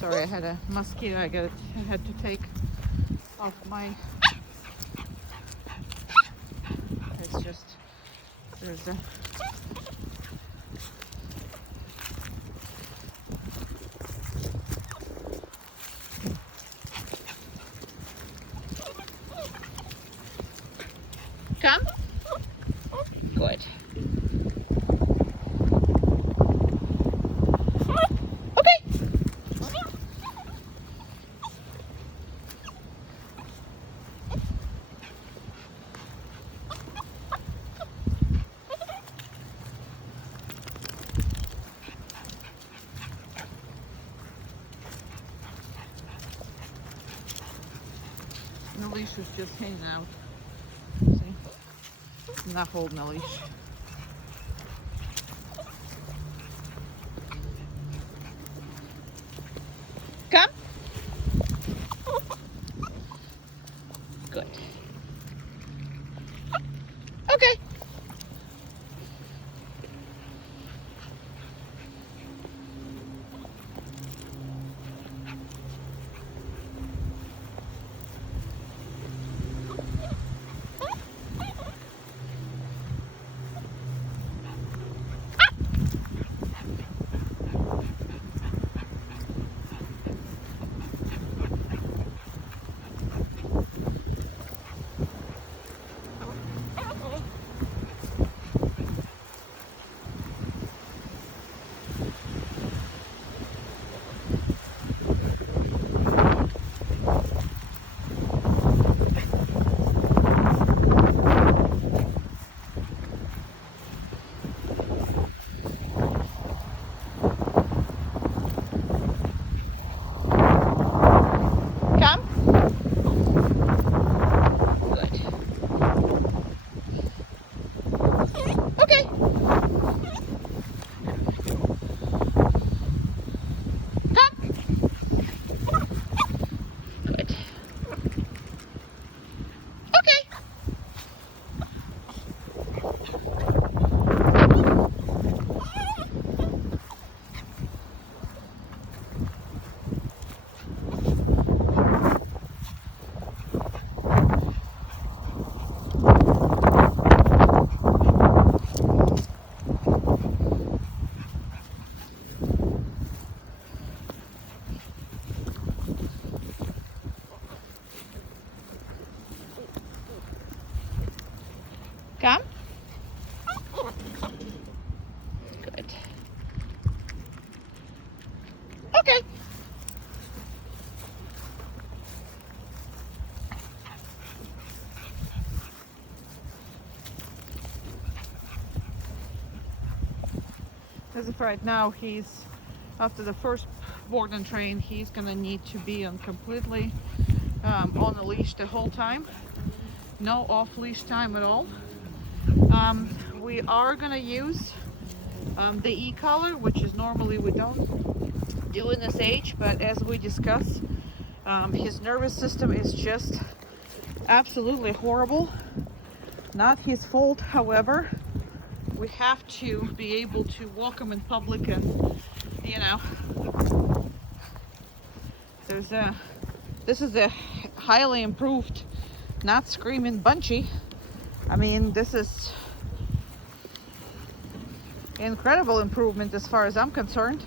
Sorry, I had a mosquito. I had to take off my. It's just there's a. Come. Good. Okay. The leash is just hanging out. See? I'm not holding a leash. Come. Good. Okay. Come. Good. Okay. As of right now, he's after the first board and train, he's gonna need to be on completely on a leash the whole time. No off leash time at all. We are gonna use the e-collar, which is normally we don't do in this age, but as we discussed, his nervous system is just absolutely horrible. Not his fault, however. We have to be able to walk him in public, and you know, this is a highly improved, not screaming Bunchy. I mean, this is incredible improvement as far as I'm concerned.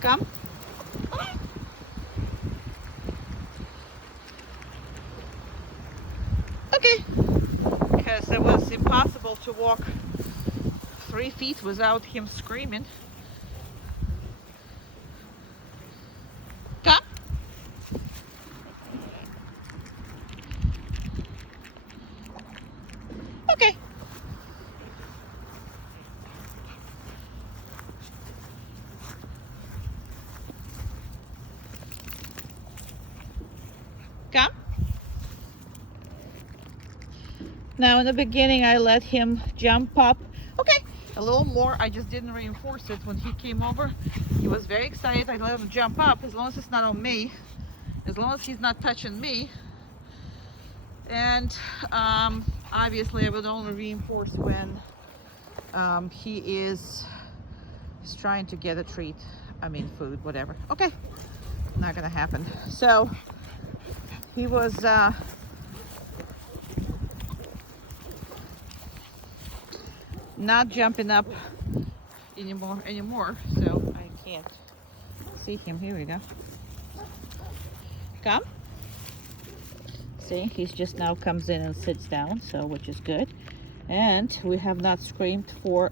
Come. Okay. Because it was impossible to walk 3 feet without him screaming. Come. Okay. Come. Now in the beginning I let him jump up. Okay, a little more. I just didn't reinforce it when he came over. He was very excited. I let him jump up as long as it's not on me, as long as he's not touching me. And Obviously, I would only reinforce when he's trying to get a treat. I mean, food, whatever. Okay, not gonna happen. So he was not jumping up anymore. So I can't see him. Here we go. Come. See, he's just now comes in and sits down, so which is good. And we have not screamed for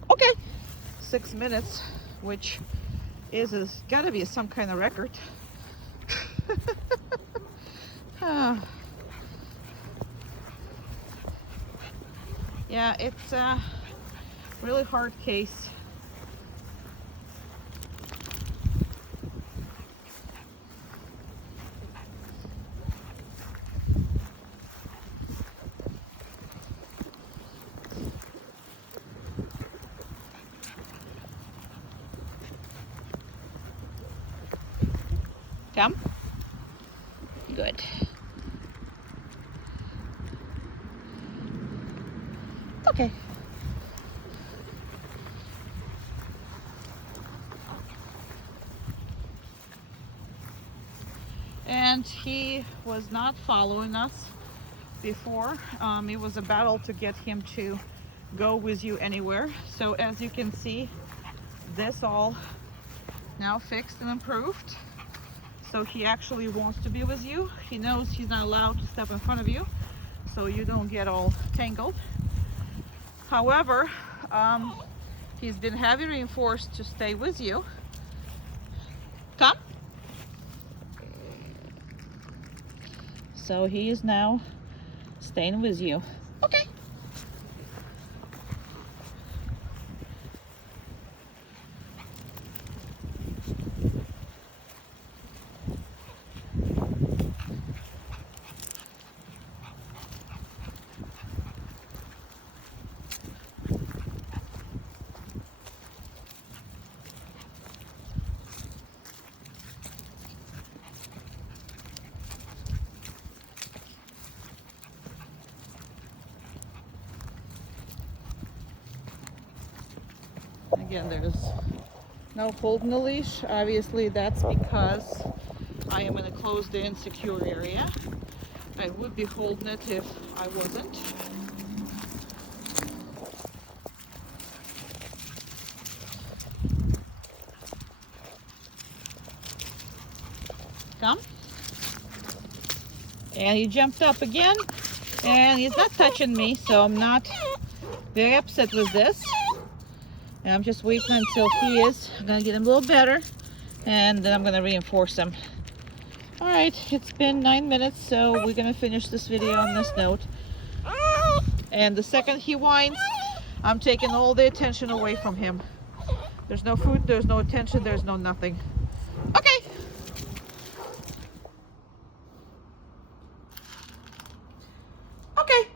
6 minutes, which is gotta be some kind of record. Yeah, it's a really hard case. Come. Good. Okay. And he was not following us before. It was a battle to get him to go with you anywhere. So as you can see, this all now fixed and improved. So he actually wants to be with you. He knows he's not allowed to step in front of you, so you don't get all tangled. However, he's been heavily reinforced to stay with you. Come. So he is now staying with you. Okay. Again, there's no holding the leash. Obviously, that's because I am in a closed-in, secure area. I would be holding it if I wasn't. Come. And he jumped up again, and he's not touching me, so I'm not very upset with this. And I'm just waiting until he is. I'm gonna get him a little better, and then I'm gonna reinforce him. All right, it's been 9 minutes, so we're gonna finish this video on this note. And the second he whines, I'm taking all the attention away from him. There's no food, there's no attention, there's no nothing. Okay. Okay.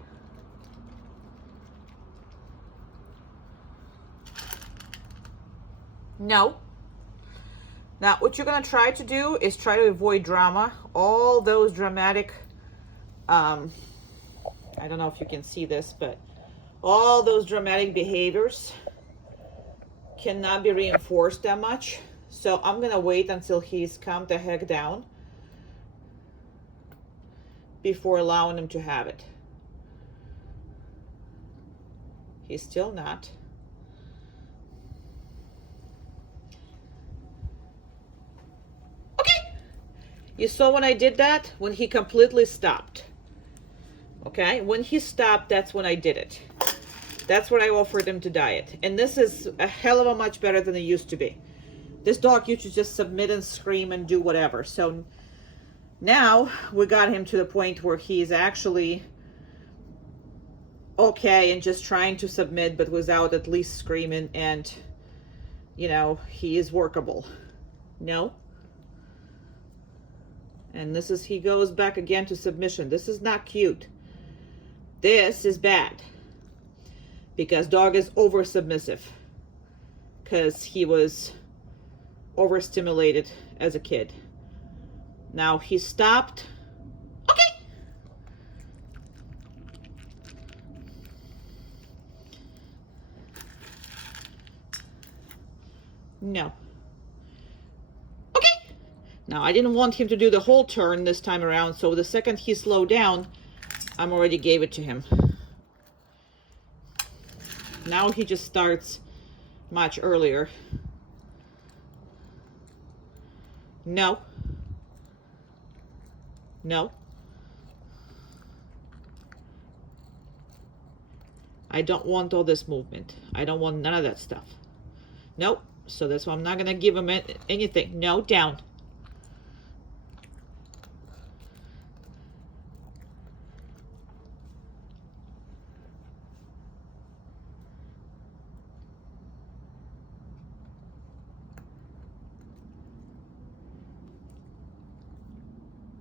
No. Now, what you're going to try to do is try to avoid drama. All those dramatic, I don't know if you can see this, but all those dramatic behaviors cannot be reinforced that much. So I'm going to wait until he's calmed the heck down before allowing him to have it. He's still not. You saw when I did that? When he completely stopped. Okay? When he stopped, that's when I did it. That's when I offered him to diet. And this is a hell of a much better than it used to be. This dog used to just submit and scream and do whatever. So now we got him to the point where he's actually okay and just trying to submit, but without at least screaming, and, you know, he is workable. No? And this is, he goes back again to submission. This is not cute. This is bad. Because dog is over submissive. Because he was overstimulated as a kid. Now he stopped. Okay. No. Okay. Now, I didn't want him to do the whole turn this time around, so the second he slowed down, I'm already gave it to him. Now he just starts much earlier. No. No. I don't want all this movement. I don't want none of that stuff. Nope. So that's why I'm not gonna give him anything. No, down.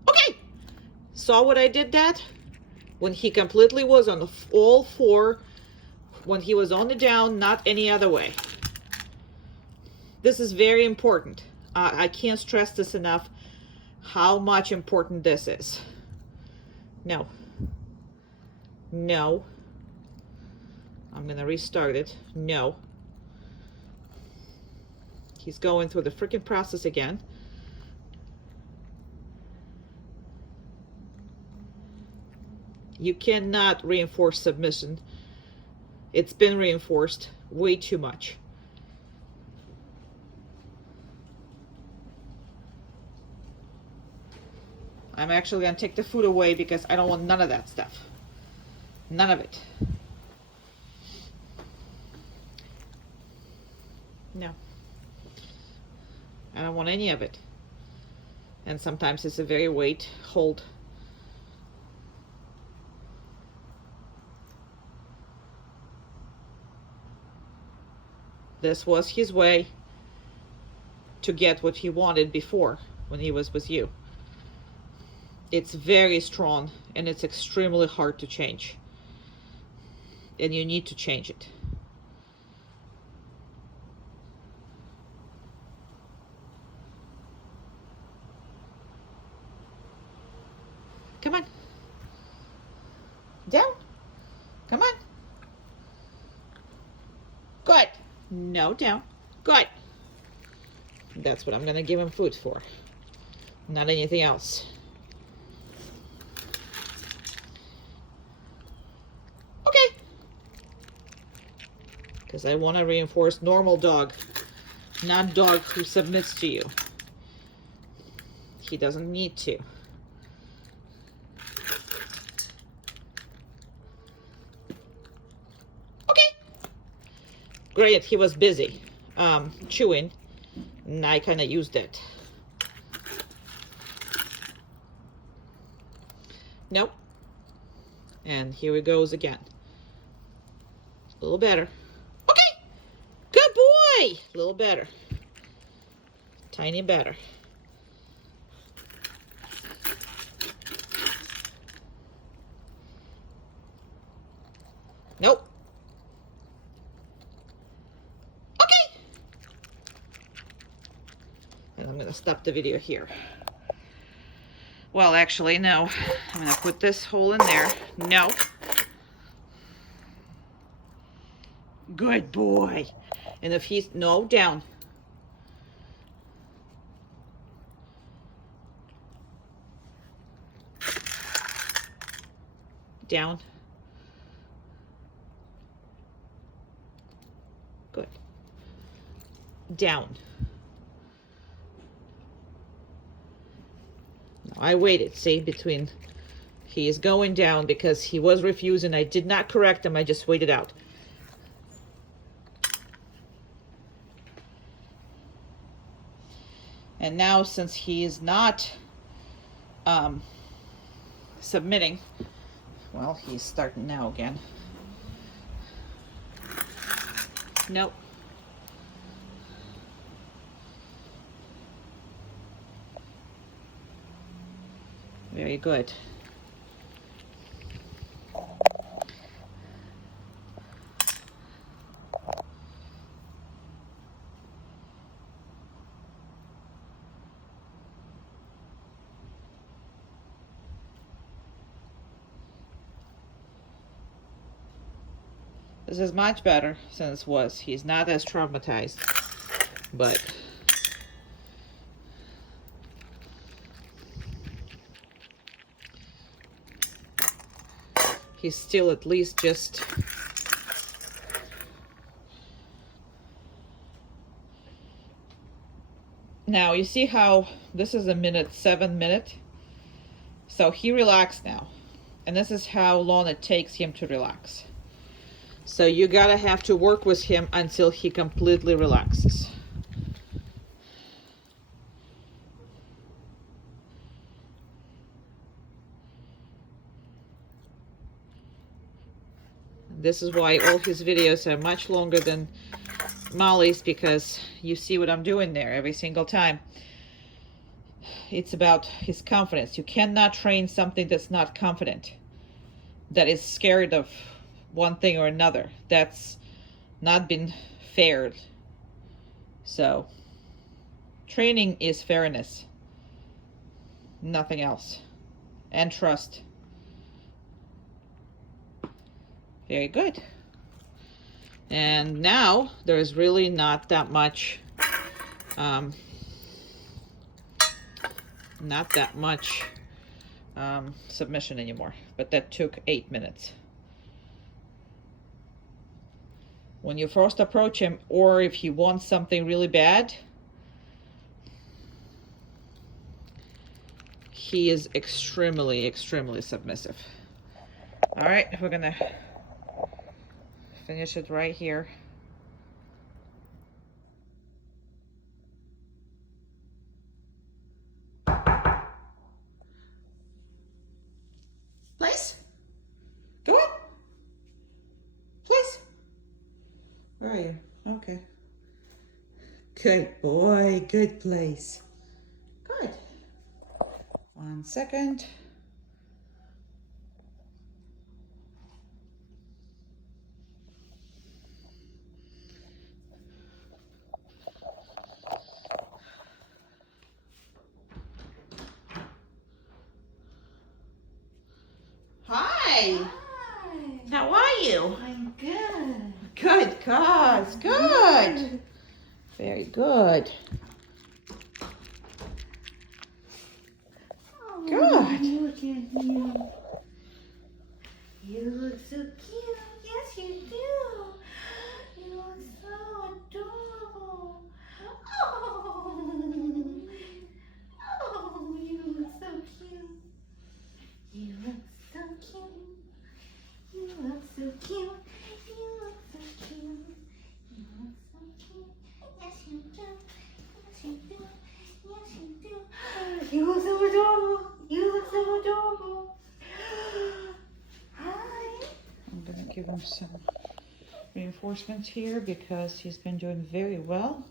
Okay. Saw what I did that? When he completely was on all four, when he was on the down, not any other way. This is very important. I can't stress this enough, how much important this is. No. No. I'm gonna restart it. No. He's going through the freaking process again. You cannot reinforce submission. It's been reinforced way too much. I'm actually gonna take the food away because I don't want none of that stuff. None of it. No. I don't want any of it. And sometimes it's a very weight hold. This was his way to get what he wanted before when he was with you. It's very strong and it's extremely hard to change. And you need to change it. Come on. Down. Come on. Good. No, down. Good. That's what I'm going to give him food for. Not anything else. Okay. Because I want to reinforce normal dog, not dog who submits to you. He doesn't need to. Great, he was busy chewing, and I kind of used it. Nope. And here he goes again. A little better. Okay. Good boy. A little better. Tiny better. Nope. I'm going to stop the video here. Well, actually, no. I'm going to put this hole in there. No. Good boy. And if he's... No, down. Down. Good. Down. I waited, see, between, he is going down because he was refusing. I did not correct him, I just waited out. And now, since he is not submitting, well, he's starting now again. Nope. Very good. This is much better since he's not as traumatized. but he's still at least just now. You see how this is a minute, 7 minute, so he relaxed now, and this is how long it takes him to relax. So you gotta have to work with him until he completely relaxes. This is why all his videos are much longer than Molly's, because you see what I'm doing there every single time. It's about his confidence. You cannot train something that's not confident, that is scared of one thing or another. That's not been fair. So training is fairness, nothing else, and trust. Very good. And now there's really not that much submission anymore, but that took 8 minutes. When you first approach him, or if he wants something really bad, he is extremely, extremely submissive. All right, we're gonna finish it right here. Place? Go on. Place. Where are you? Okay. Good boy. Good place. Good. 1 second. Hi. Hi. How are you? I'm good. Good, cuz. Good. Very good. Oh, Good. Look at you. You look so cute. Yes, you do. You look so adorable. Oh, you look so cute. You look so cute. You look so cute. You look so cute. You look so cute. Yes, you do. Yes, you do. Yes, you do. You look so adorable. You look so adorable. Hi. I'm gonna give him some reinforcements here because he's been doing very well.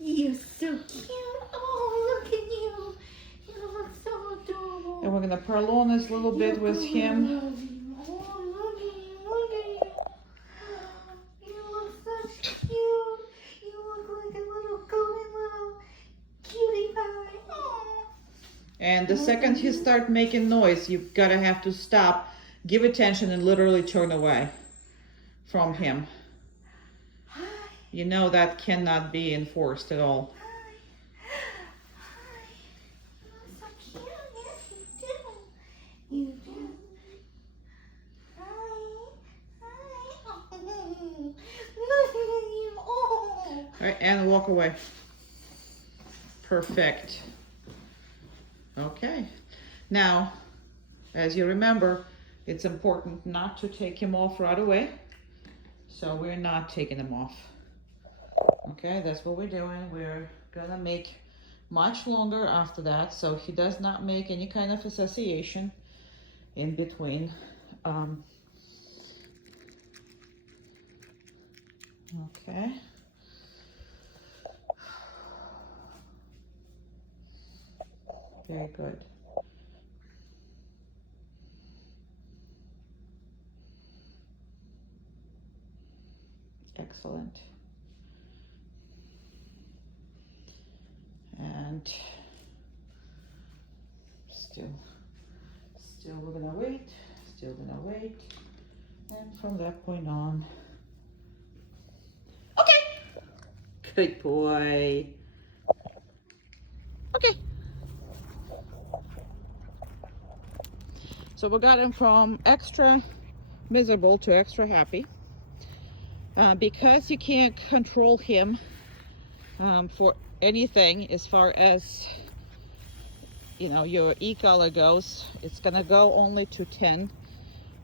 You're so cute. Oh, look at you. You look so adorable. And we're gonna prolong this a little bit with him. Oh, look at you. Look at you. You look so cute. You look like a little golden little cutie pie. Oh. And the second he starts making noise, you gotta have to stop, give attention, and literally turn away from him. Hi. You know that cannot be enforced at all. Hi. Hi. You look so cute. Yes, you do. You do. Hi. Hi. Oh. Look at you. Oh. All right, and walk away. Perfect. Okay. Now, as you remember, it's important not to take him off right away. So we're not taking him off. Okay, that's what we're doing. We're gonna make much longer after that, so he does not make any kind of association in between. Okay. Very good. Excellent. And still we're gonna wait, and from that point on, Good boy. Okay. So we got him from extra miserable to extra happy. Because you can't control him for anything as far as, you know, your e-collar goes, it's gonna go only to 10,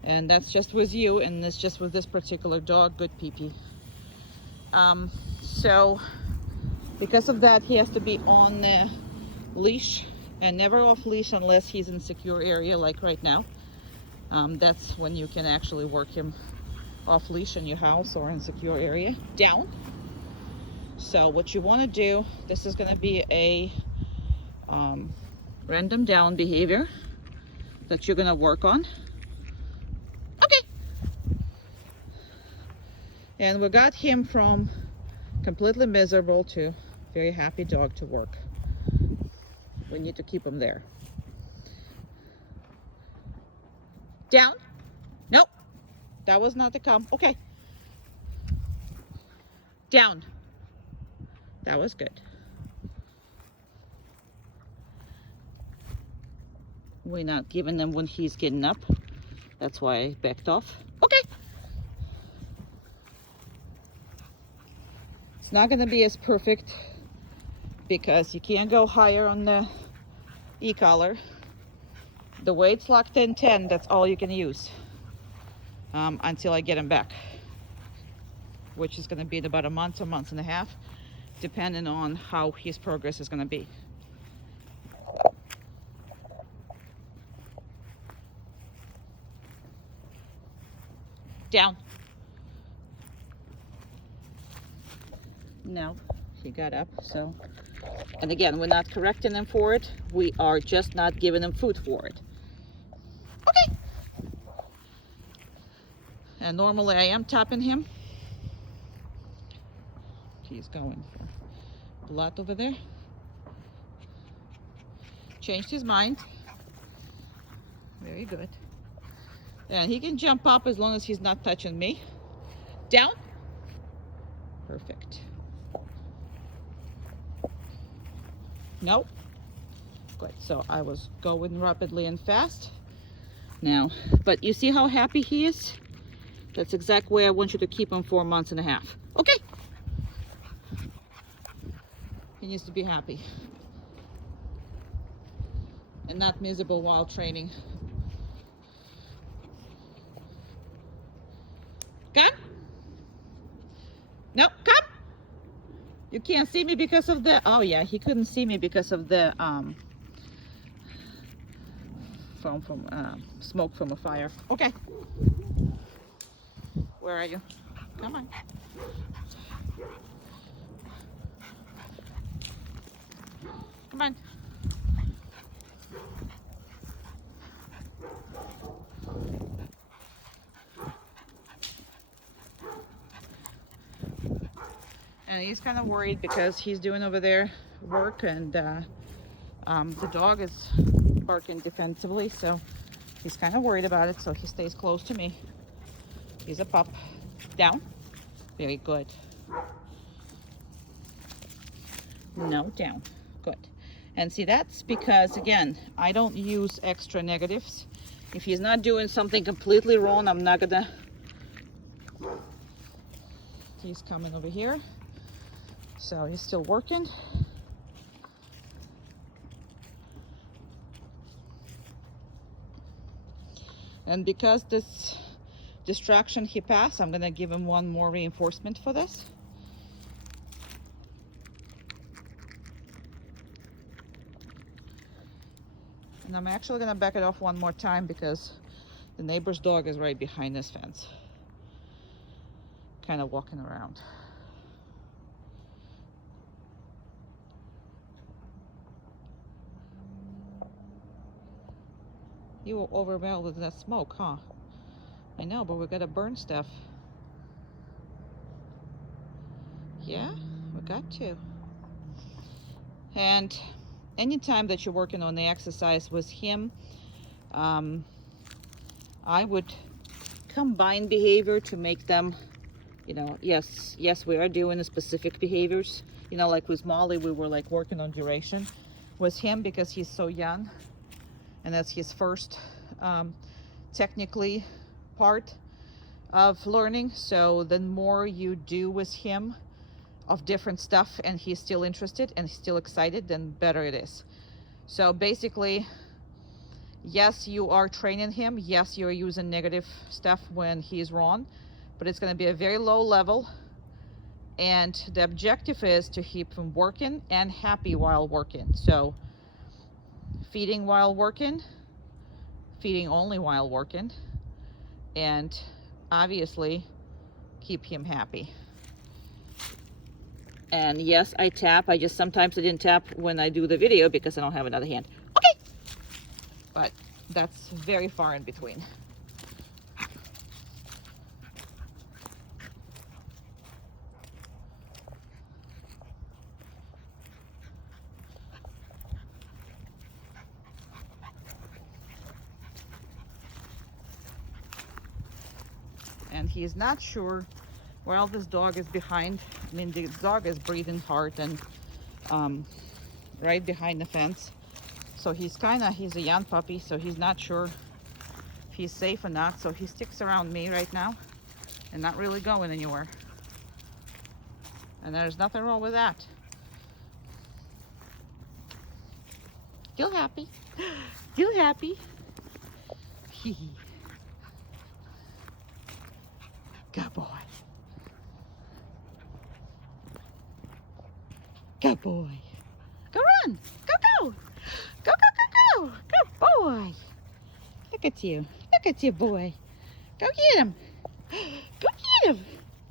and that's just with you, and it's just with this particular dog. Good pee-pee. So because of that, he has to be on the leash and never off leash unless he's in secure area like right now. That's when you can actually work him off leash in your house or in secure area. Down. So what you want to do, this is going to be a random down behavior that you're going to work on. Okay. And we got him from completely miserable to very happy dog to work. We need to keep him there. Down. Nope. That was not the come. Okay. Down. That was good. We're not giving them when he's getting up. That's why I backed off. Okay. It's not going to be as perfect because you can't go higher on the e-collar. The way it's locked in 10, that's all you can use until I get him back, which is going to be in about a month and a half, depending on how his progress is going to be. Down. No, he got up. So, and again, we're not correcting him for it. We are just not giving him food for it. Okay. And normally I am tapping him. He's going for blood over there. Changed his mind. Very good. And he can jump up as long as he's not touching me. Down. Perfect. Nope. Good. So I was going rapidly and fast now, but you see how happy he is? That's exactly where I want you to keep him for 1.5 months. Okay. He needs to be happy and not miserable while training. Come. No, come. You can't see me because of the, oh yeah, he couldn't see me because of the smoke from a fire. Okay. Where are you? Come on. Come on. And he's kind of worried because he's doing over there work, and the dog is barking defensively, so he's kind of worried about it, so he stays close to me. He's a pup. Down. Very good. No, down. Good. And see, that's because, again, I don't use extra negatives. If he's not doing something completely wrong, I'm not gonna. He's coming over here. So he's still working. And because this distraction he passed, I'm gonna give him one more reinforcement for this. And I'm actually gonna back it off one more time because the neighbor's dog is right behind this fence, kind of walking around. You were overwhelmed with that smoke, huh? I know, but we gotta burn stuff. Yeah, we got to. And anytime that you're working on the exercise with him, I would combine behavior to make them You know, yes, we are doing the specific behaviors. You know, like with Molly, we were like working on duration. With him, because he's so young, and that's his first technically part of learning. So the more you do with him of different stuff and he's still interested and still excited, then better it is. So basically, yes, you are training him. Yes, you're using negative stuff when he's wrong, but it's going to be a very low level. And the objective is to keep him working and happy while working. So feeding while working, feeding only while working, and obviously keep him happy. And yes, I tap. I just sometimes I didn't tap when I do the video because I don't have another hand. Okay. But that's very far in between. And he is not sure. Well, this dog is behind. I mean, the dog is breathing hard and right behind the fence. So he's a young puppy, so he's not sure if he's safe or not. So he sticks around me right now and not really going anywhere. And there's nothing wrong with that. Still happy. Still happy. Good boy. Good boy. Go run. Go, go. Go, go, go, go. Good boy. Look at you. Look at you, boy. Go get him. Go get him.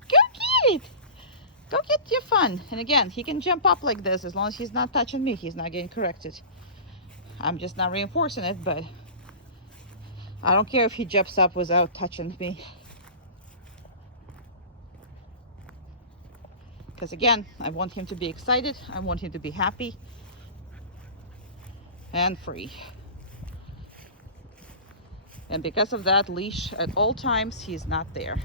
Go get it. Go get your fun. And again, he can jump up like this as long as he's not touching me. He's not getting corrected. I'm just not reinforcing it, but I don't care if he jumps up without touching me. Because again, I want him to be excited. I want him to be happy and free. And because of that, leash at all times, he's not there.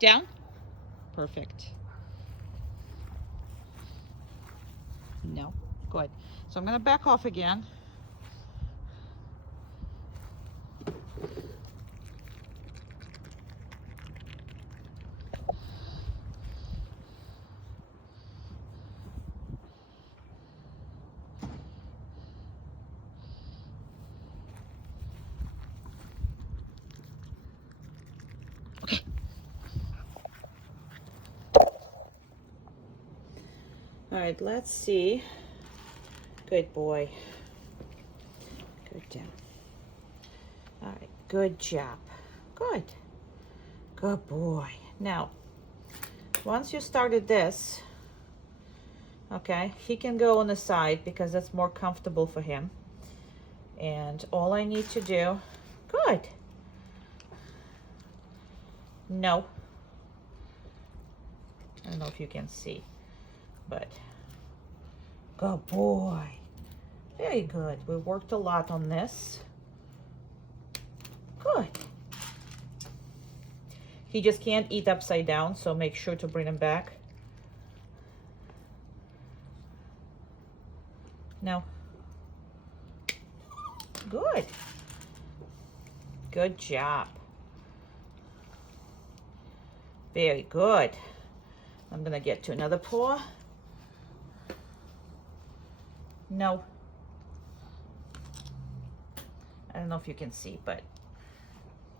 Down. Perfect. No. Good. So I'm going to back off again. Okay. All right, let's see. Good boy. Good down. All right, good job. Good. Good boy. Now, once you started this, okay, he can go on the side because that's more comfortable for him. And all I need to do, good. No. I don't know if you can see, but good boy. Very good. We worked a lot on this. Good. He just can't eat upside down, so make sure to bring him back. No. Good. Good job. Very good. I'm gonna get to another paw. No. I don't know if you can see, but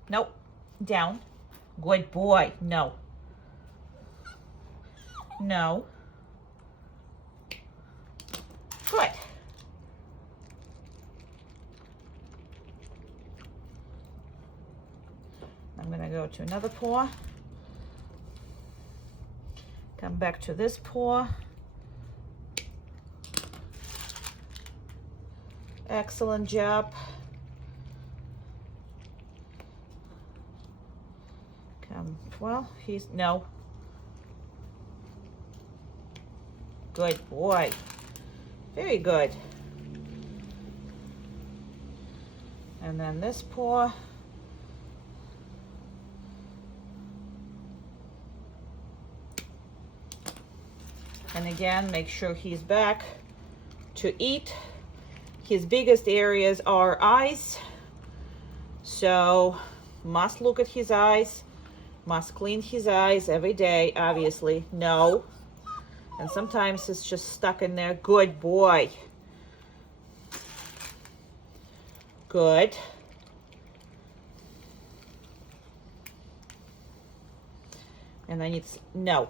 nope. Down. Good boy. No. No. Good. I'm gonna go to another paw. Come back to this paw. Excellent job. Well, he's, no. Good boy. Very good. And then this paw. And again, make sure he's back to eat. His biggest areas are eyes. So must look at his eyes, must clean his eyes every day, obviously. No. And sometimes it's just stuck in there. Good boy. Good. And I need, no.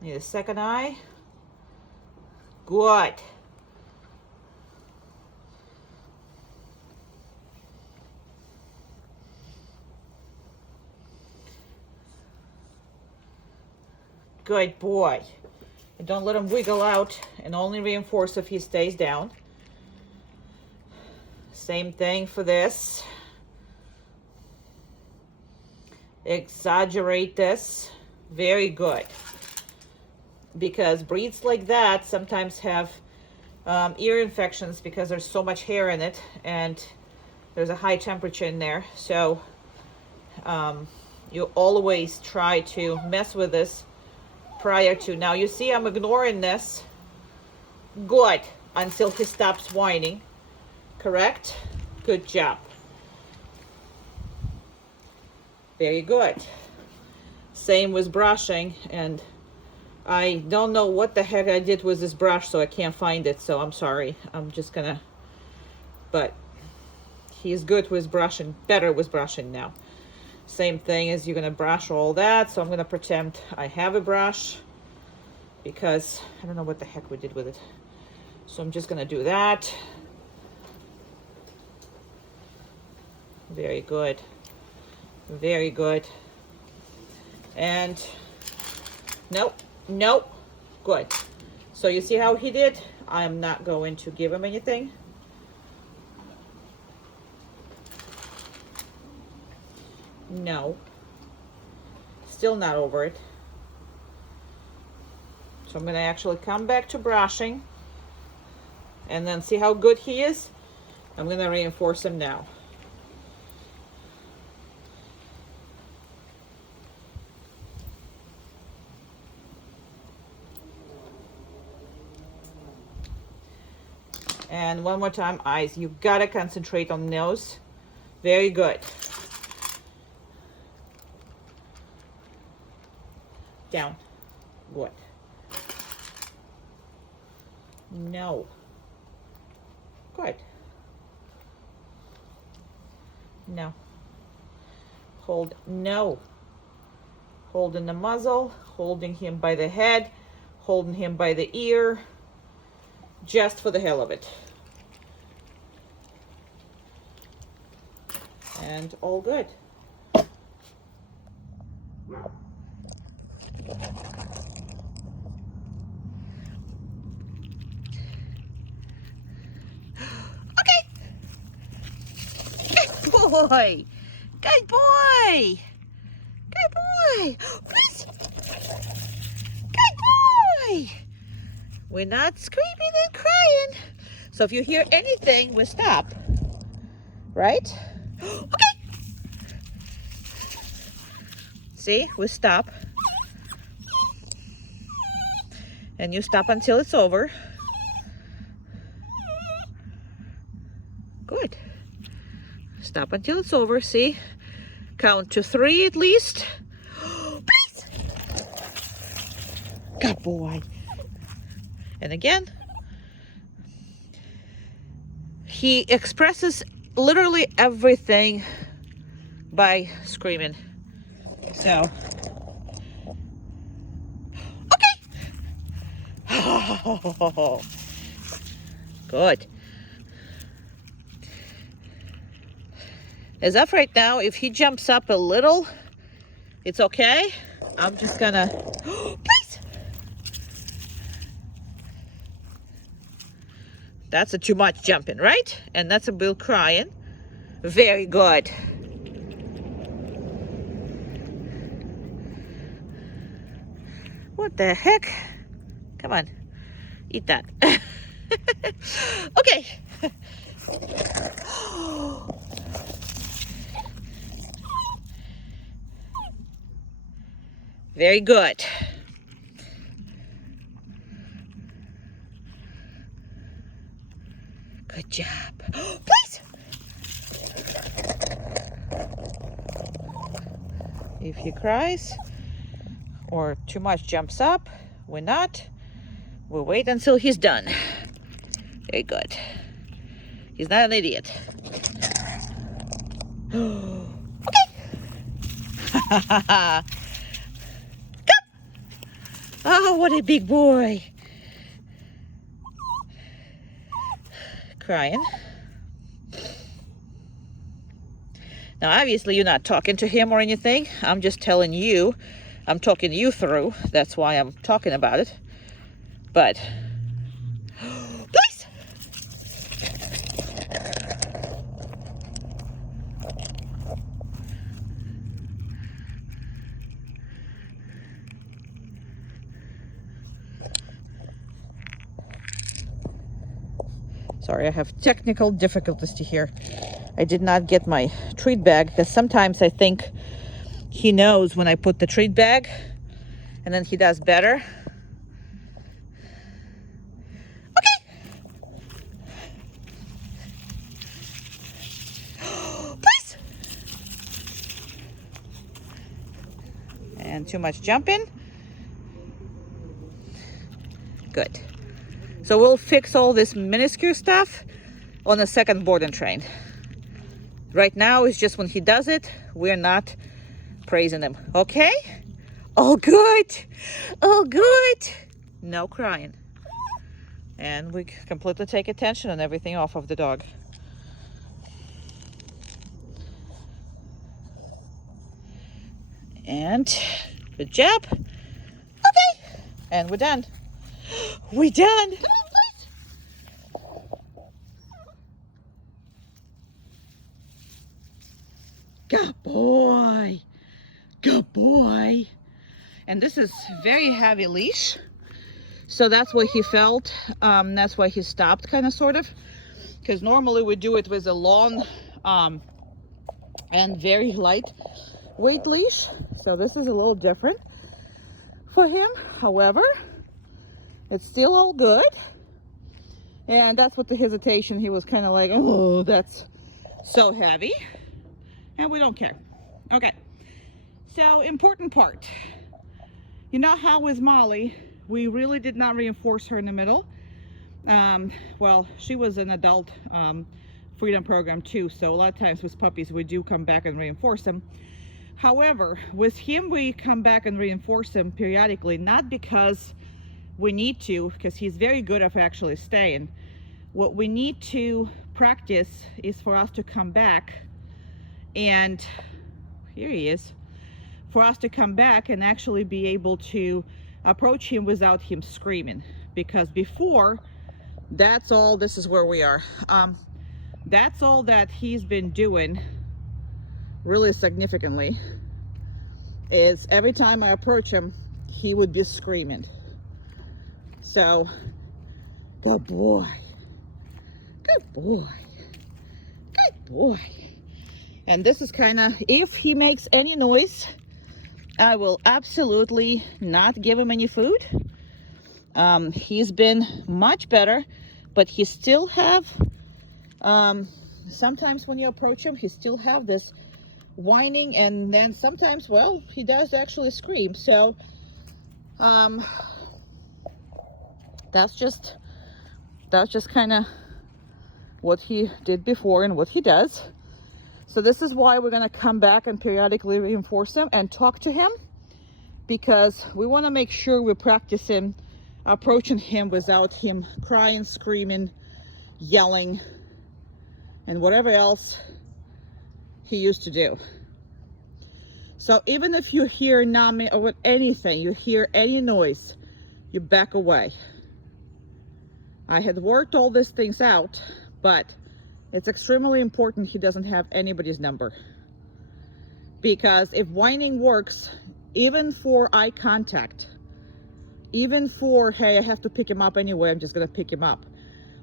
Need a second eye. Good. Good boy. And don't let him wiggle out, and only reinforce if he stays down. Same thing for this. Exaggerate this. Very good. Because breeds like that sometimes have ear infections because there's so much hair in it and there's a high temperature in there. So you always try to mess with this prior to. Now you see I'm ignoring this. Good. Until he stops whining. Correct? Good job. Very good. Same with brushing, and I don't know what the heck I did with this brush, so I can't find it, so I'm sorry. I'm just gonna, but he's good with brushing, better with brushing now. Same thing as you're gonna brush all that, so I'm gonna pretend I have a brush because I don't know what the heck we did with it. So I'm just gonna do that. Very good. Very good. And nope, nope. Good. So you see how he did? I'm not going to give him anything. No. Still not over it. So I'm going to actually come back to brushing and then see how good he is. I'm going to reinforce him now. And one more time, eyes. You gotta concentrate on nose. Very good. Down. Good. No. Good. No. Hold. No. Holding the muzzle, holding him by the head, holding him by the ear, just for the hell of it. And all good. Okay. Good boy. Good boy. Good boy. Please. Good boy. We're not screaming and crying. So if you hear anything, we stop. Right? Okay. See, we stop. And you stop until it's over. Good. Stop until it's over. See? Count to 3 at least. Please. Good boy. And again. He expresses literally everything by screaming. So, okay. Good. As of right now, if he jumps up a little, it's okay. I'm just gonna, please. That's a too much jumping, right? And that's a Bill crying. Very good. What the heck? Come on, eat that. Okay. Very good. Good job. Please. If he cries or too much jumps up, we'll wait until he's done. Very good. He's not an idiot. Okay. Come. Oh, what a big boy. Crying. Now, obviously, you're not talking to him or anything. I'm just telling you. I'm talking you through. That's why I'm talking about it. But, please. Sorry, I have technical difficulties to hear. I did not get my treat bag because sometimes I think he knows when I put the treat bag and then he does better. Okay. Please. And too much jumping. Good. So we'll fix all this minuscule stuff on the second board and train. Right now, it's just when he does it, we're not praising him. Okay? Oh, good. Oh, good. No crying. And we completely take attention and everything off of the dog. And good job. Okay. And we're done. We're done. Good boy. Good boy. And this is very heavy leash. So that's what he felt. That's why he stopped, kind of, sort of. Because normally we do it with a long and very light weight leash. So this is a little different for him. However, it's still all good. And that's what the hesitation, he was kind of like, oh, that's so heavy. And we don't care. Okay. So, important part. You know how with Molly, we really did not reinforce her in the middle. Well, she was an adult freedom program too. So a lot of times with puppies, we do come back and reinforce them. However, with him, we come back and reinforce him periodically, not because we need to, because he's very good at actually staying. What we need to practice is for us to come back, and here he is, for us to come back and actually be able to approach him without him screaming. Because before, that's all, this is where we are. That's all that he's been doing really significantly, is every time I approach him, he would be screaming. So, good boy. Good boy. Good boy. And this is kind of, if he makes any noise, I will absolutely not give him any food. He's been much better, but he still have, sometimes when you approach him, he still have this whining, and then sometimes, well, he does actually scream. So, that's just kind of what he did before and what he does. So this is why we're going to come back and periodically reinforce him and talk to him, because we want to make sure we're practicing approaching him without him crying, screaming, yelling, and whatever else he used to do. So even if you hear Nami or anything, you hear any noise, you back away. I had worked all these things out, but it's extremely important he doesn't have anybody's number. Because if whining works, even for eye contact, Even for, hey, I have to pick him up anyway, I'm just gonna pick him up.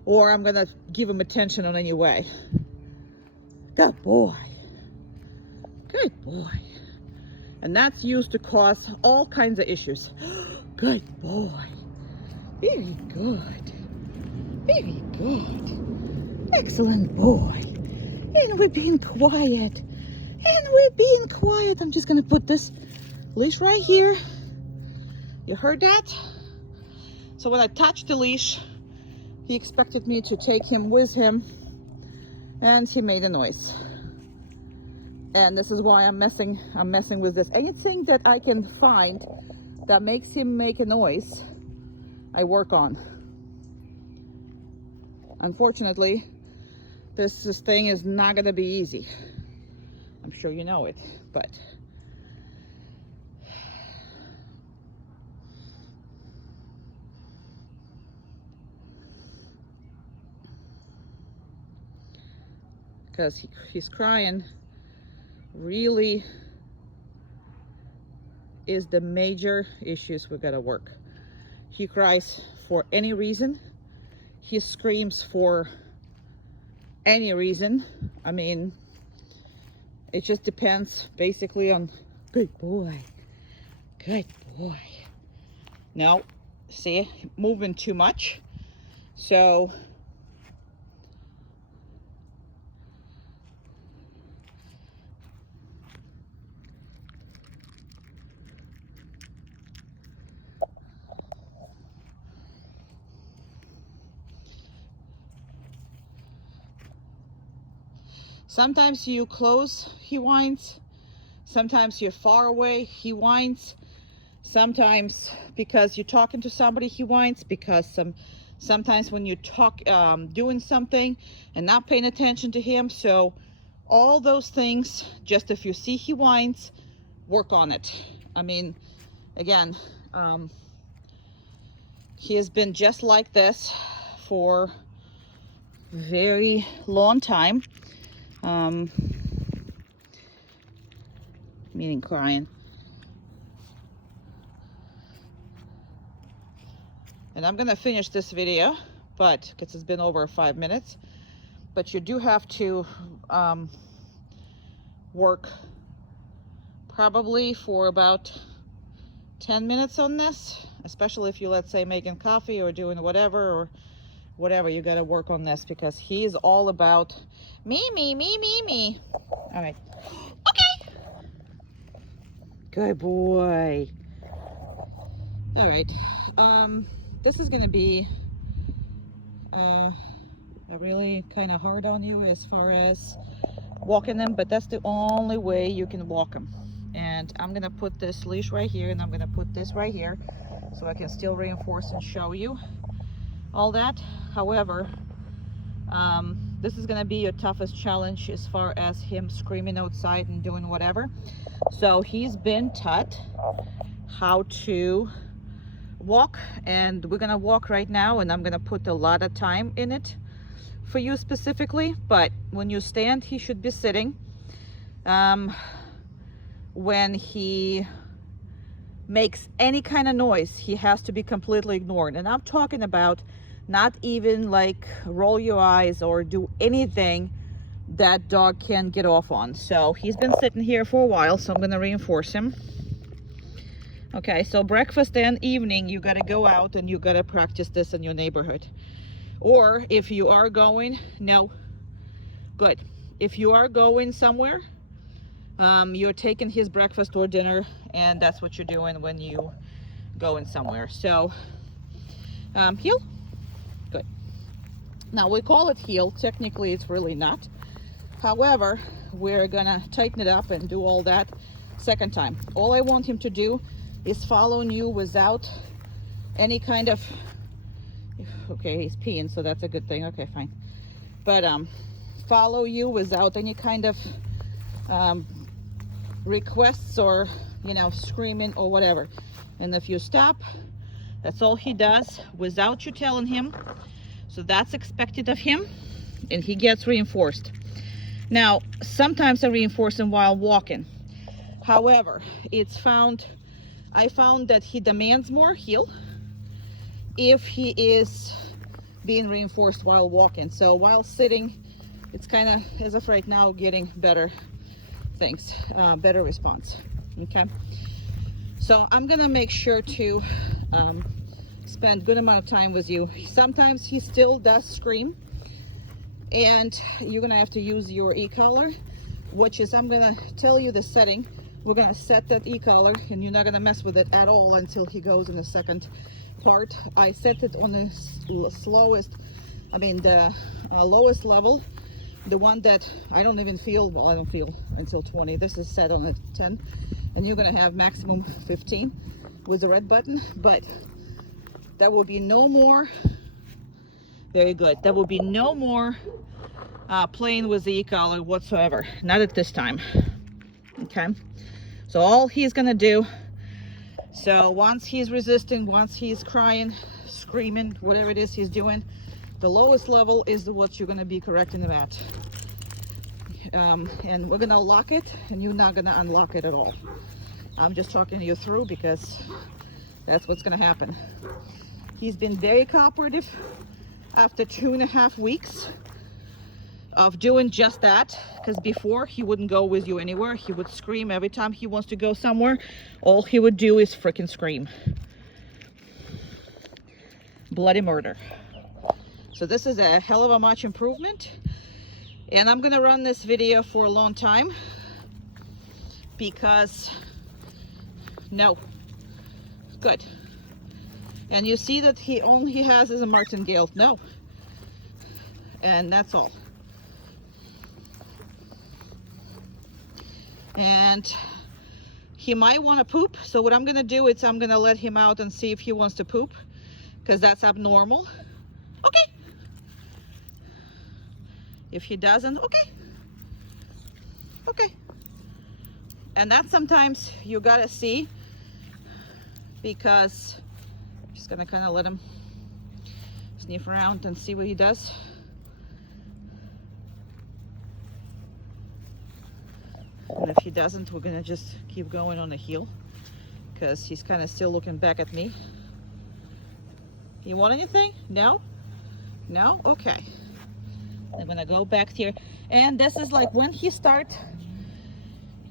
Or I'm gonna give him attention on any way. Good boy. Good boy. And that's used to cause all kinds of issues. Good boy. Very good. Very good. Excellent boy. And we're being quiet. And we're being quiet. I'm just gonna put this leash right here. You heard that? So when I touched the leash, he expected me to take him with him, and he made a noise. And this is why I'm messing with this. Anything that I can find that makes him make a noise, I work on. Unfortunately, this thing is not gonna be easy. I'm sure you know it, but because he's crying really is the major issues we gotta work. He cries for any reason. He screams for any reason. I mean, it just depends basically on, good boy, good boy. No, see, moving too much. So sometimes you close, he whines. Sometimes you're far away, he whines. Sometimes because you're talking to somebody, he whines. Because sometimes when you talk, doing something and not paying attention to him. So all those things, just if you see he whines, work on it. I mean, again, he has been just like this for a very long time. Meaning crying. And I'm gonna finish this video, but because it's been over 5 minutes, but you do have to work probably for about 10 minutes on this, especially if you, let's say, making coffee or doing whatever, you got to work on this, because he's all about me, me, me, me, me. All right. Okay. Good boy. All right. This is going to be really kind of hard on you as far as walking them, but that's the only way you can walk them. And I'm going to put this leash right here, and I'm going to put this right here, so I can still reinforce and show you all that. However, this is going to be your toughest challenge as far as him screaming outside and doing whatever. So he's been taught how to walk, and we're going to walk right now, and I'm going to put a lot of time in it for you specifically. But when you stand, he should be sitting. When he makes any kind of noise, he has to be completely ignored. And I'm talking about not even like roll your eyes or do anything that dog can get off on. So he's been sitting here for a while, so I'm going to reinforce him. Okay, so breakfast and evening, you got to go out and you got to practice this in your neighborhood. Or if you are going, no, good. If you are going somewhere, you're taking his breakfast or dinner, and that's what you're doing when you going somewhere. So heel. Good. Now we call it heel. Technically it's really not. However, we're gonna tighten it up and do all that second time. All I want him to do is follow you without any kind of, okay, he's peeing, so that's a good thing. Okay, fine. But follow you without any kind of requests or, you know, screaming or whatever. And if you stop, that's all he does without you telling him. So that's expected of him, and he gets reinforced. Now, sometimes I reinforce him while walking. However, I found that he demands more heel. if he is being reinforced while walking. So while sitting, it's kind of, as of right now, getting better things, better response. Okay, so I'm gonna make sure to spend good amount of time with you. Sometimes he still does scream, and you're gonna have to use your e-collar, which is, I'm gonna tell you the setting. We're gonna set that e-collar, and you're not gonna mess with it at all until he goes in the second part. I set it on the slowest, the lowest level, the one that I don't even feel. Well, I don't feel until 20. This is set on a 10, and you're gonna have maximum 15 with the red button. But there will be no more, very good, there will be no more playing with the e-collar whatsoever, not at this time. Okay, so all he's gonna do, so once he's resisting, once he's crying, screaming, whatever it is he's doing, the lowest level is what you're gonna be correcting him at. And we're gonna lock it, and you're not gonna unlock it at all. I'm just talking you through because that's what's gonna happen. He's been very cooperative after 2.5 weeks of doing just that, because before he wouldn't go with you anywhere. He would scream every time he wants to go somewhere. All he would do is freaking scream. Bloody murder. So this is a hell of a much improvement, and I'm gonna run this video for a long time because no, good. And you see that he only has is a martingale. No, and that's all. And he might want to poop, so what I'm gonna do is I'm gonna let him out and see if he wants to poop, because that's abnormal. Okay. If he doesn't, okay. Okay. And that sometimes you gotta see, because I'm just gonna kind of let him sniff around and see what he does. And if he doesn't, we're gonna just keep going on the heel, because he's kind of still looking back at me. You want anything? No? No? Okay. I'm gonna go back here. And this is like when he starts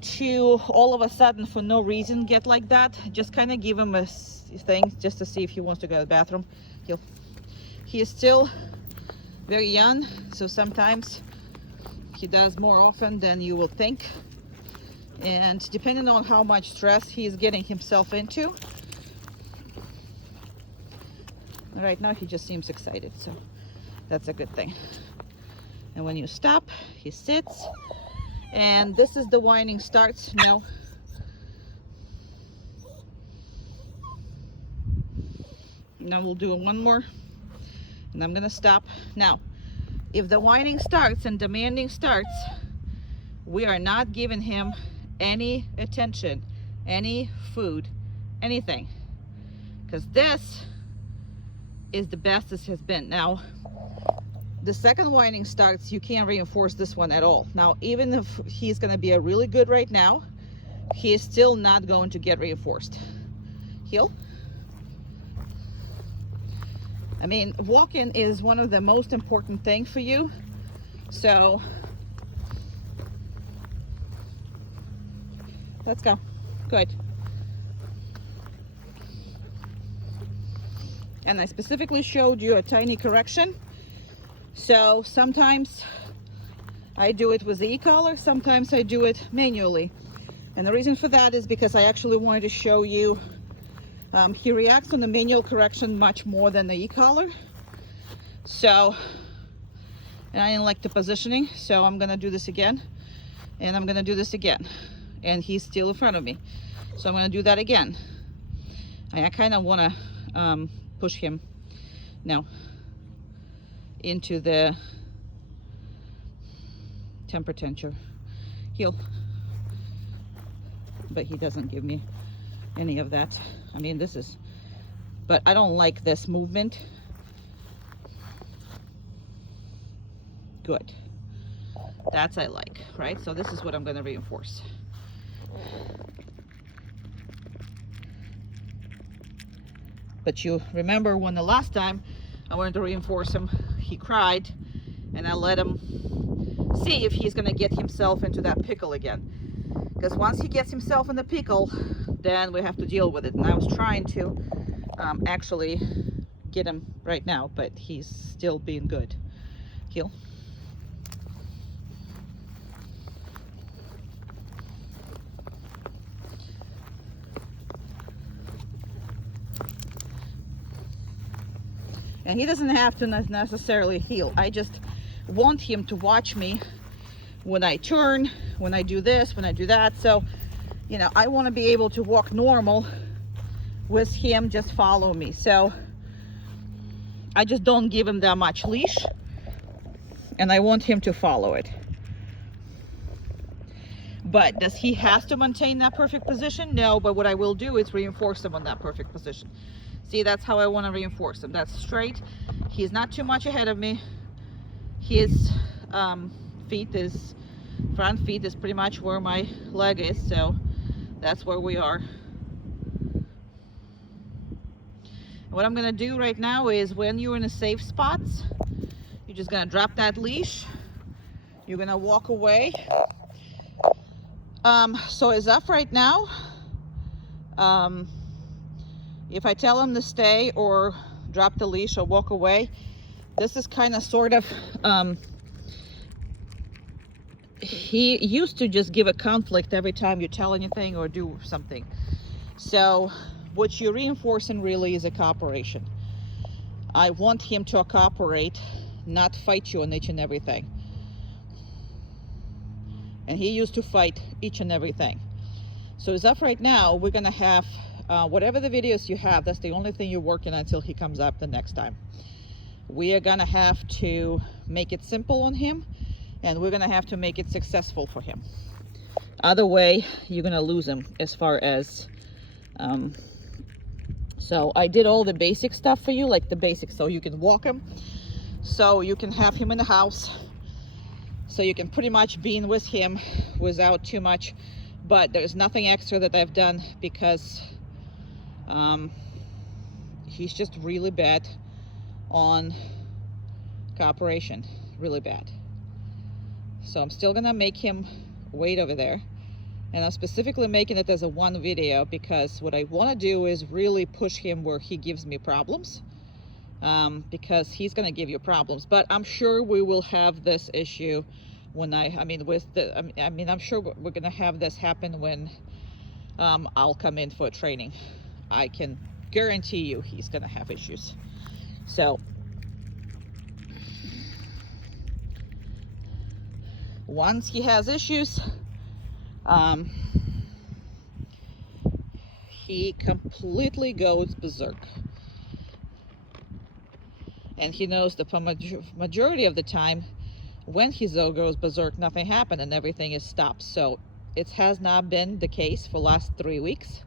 to all of a sudden for no reason get like that, just kind of give him a thing just to see if he wants to go to the bathroom. He is still very young, so sometimes he does more often than you will think, and depending on how much stress he is getting himself into. Right now he just seems excited, so that's a good thing. And when you stop, he sits, and this is the whining starts. No. Now we'll do one more, and I'm gonna stop. Now, if the whining starts and demanding starts, we are not giving him any attention, any food, anything, because this is the best this has been. Now, the second whining starts, you can't reinforce this one at all. Now, even if he's going to be a really good right now, he is still not going to get reinforced. Heel. I mean, walking is one of the most important things for you. So, let's go. Good. And I specifically showed you a tiny correction. So sometimes I do it with the e-collar, sometimes I do it manually. And the reason for that is because I actually wanted to show you, he reacts on the manual correction much more than the e-collar. So, and I didn't like the positioning, so I'm gonna do this again, and I'm gonna do this again. And he's still in front of me. So I'm gonna do that again. I kind of wanna push him now into the temper tantrum. Heel. But he doesn't give me any of that. I mean, this is, but I don't like this movement. Good. That's I like, right? So this is what I'm going to reinforce. But you remember when the last time I wanted to reinforce him, he cried, and I let him see if he's gonna get himself into that pickle again. Because once he gets himself in the pickle, then we have to deal with it. And I was trying to actually get him right now, but he's still being good. Heel. And he doesn't have to necessarily heel. I just want him to watch me when I turn, when I do this, when I do that. So, you know, I want to be able to walk normal with him just follow me. So I just don't give him that much leash, and I want him to follow it. But does he has to maintain that perfect position? No, but what I will do is reinforce him on that perfect position. See, that's how I want to reinforce him. That's straight. He's not too much ahead of me. His front feet is pretty much where my leg is, so that's where we are. What I'm gonna do right now is, when you're in a safe spot, you're just gonna drop that leash. You're gonna walk away. So he's up right now. If I tell him to stay or drop the leash or walk away, this is kind of sort of, he used to just give a conflict every time you tell anything or do something. So what you're reinforcing really is a cooperation. I want him to cooperate, not fight you on each and everything. And he used to fight each and everything. So as of right now, we're gonna have whatever the videos you have, that's the only thing you're working on until he comes up the next time. We are gonna have to make it simple on him, and we're gonna have to make it successful for him. Other way, you're gonna lose him as far as so I did all the basic stuff for you, like the basics, so you can walk him, so you can have him in the house, so you can pretty much be in with him without too much. But there's nothing extra that I've done, because he's just really bad on cooperation, really bad. So I'm still gonna make him wait over there, and I'm specifically making it as a one video, because what I want to do is really push him where he gives me problems, because he's gonna give you problems. But I'm sure we will have this issue when I'm sure we're gonna have this happen when I'll come in for training. I can guarantee you he's gonna have issues. So once he has issues, he completely goes berserk. And he knows that for majority of the time, when he goes berserk, nothing happened and everything is stopped. So it has not been the case for the last 3 weeks.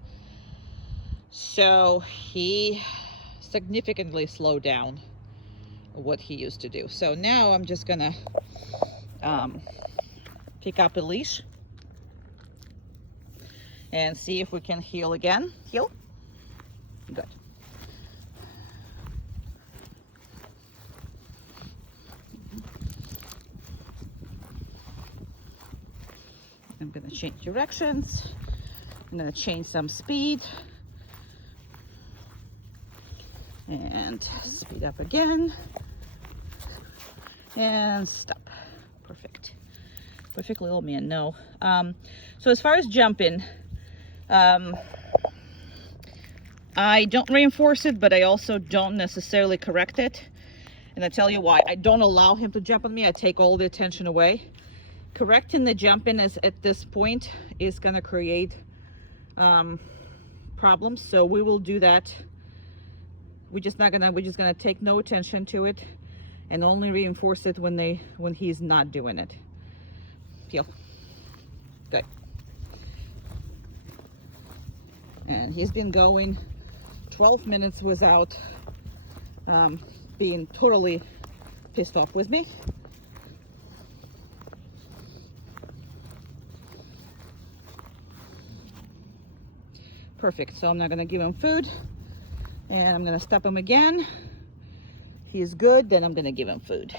So he significantly slowed down what he used to do. So now I'm just gonna pick up a leash and see if we can heel again. Heel. Good. I'm going to change directions. I'm going to change some speed. And speed up again. And stop. Perfect. Perfect little man, no. So as far as jumping, I don't reinforce it, but I also don't necessarily correct it. And I'll tell you why. I don't allow him to jump on me. I take all the attention away. Correcting the jumping is, at this point, is going to create problems. So we will do that. We're just gonna take no attention to it and only reinforce it when he's not doing it. Heel. Good. And he's been going 12 minutes without being totally pissed off with me. Perfect. So I'm not gonna give him food, And I'm gonna stop him again. He's good, then I'm gonna give him food.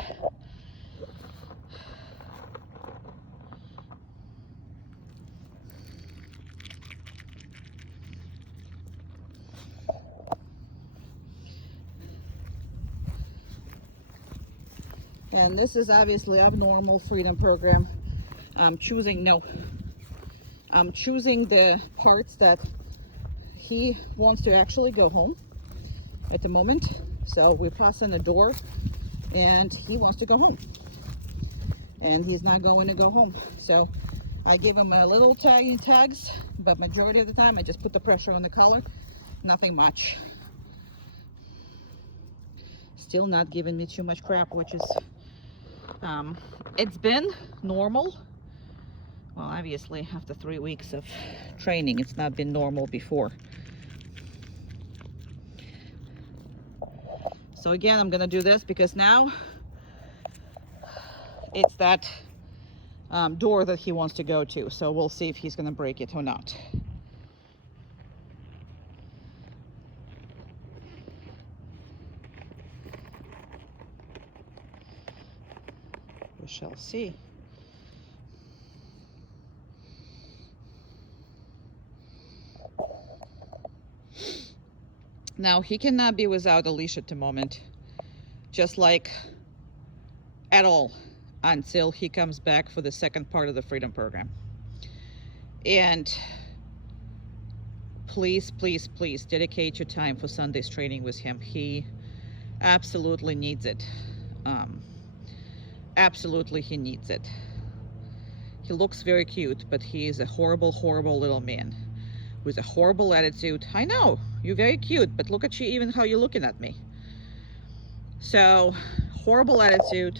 And this is obviously abnormal freedom program. I'm choosing the parts that he wants to actually go home at the moment. So we pass in the door and he wants to go home. And he's not going to go home. So I give him a little tiny tags, but majority of the time I just put the pressure on the collar. Nothing much. Still not giving me too much crap, which is it's been normal. Well, obviously after 3 weeks of training, it's not been normal before. So again, I'm gonna do this because now it's that door that he wants to go to. So we'll see if he's gonna break it or not. We shall see. Now he cannot be without a leash at the moment, just like at all, until he comes back for the second part of the freedom program. And please, please, please dedicate your time for Sunday's training with him. He absolutely needs it. Absolutely, he needs it. He looks very cute, but he is a horrible, horrible little man with a horrible attitude. I know, you're very cute, but look at you, even how you're looking at me. So, horrible attitude,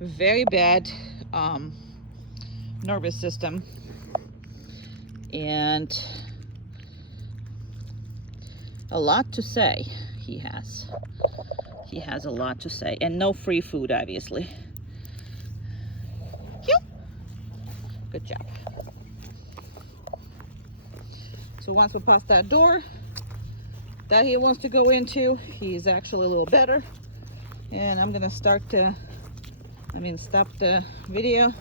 very bad nervous system, and a lot to say he has. He has a lot to say, and no free food, obviously. Cute. Good job. So once we pass that door that he wants to go into, he's actually a little better. And I'm gonna stop the video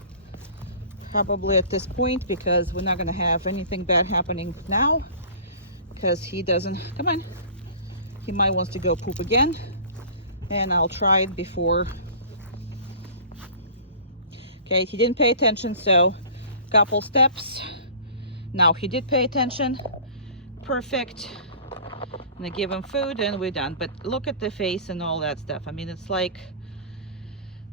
probably at this point, because we're not gonna have anything bad happening now, because he doesn't, come on, he might wants to go poop again, and I'll try it before. Okay, he didn't pay attention, so couple steps. Now he did pay attention. Perfect. I'm gonna give him food and we're done. But look at the face and all that stuff. I mean, it's like,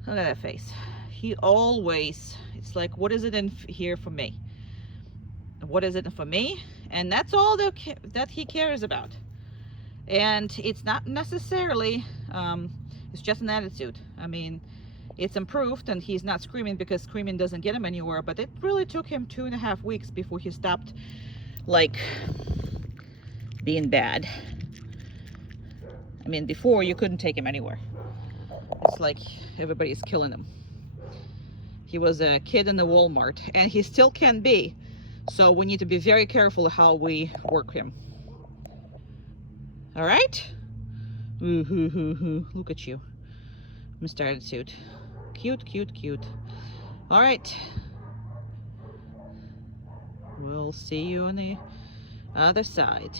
look at that face. He always, it's like, what is it in here for me? What is it for me? And that's all that he cares about. And it's not necessarily, it's just an attitude. I mean, it's improved and he's not screaming, because screaming doesn't get him anywhere, but it really took him 2.5 weeks before he stopped, like, being bad. I mean, before you couldn't take him anywhere. It's like everybody's killing him. He was a kid in the Walmart, and he still can be. So we need to be very careful how we work him. All right? Look at you, Mr. Attitude. Cute, cute, cute. All right. We'll see you on the other side.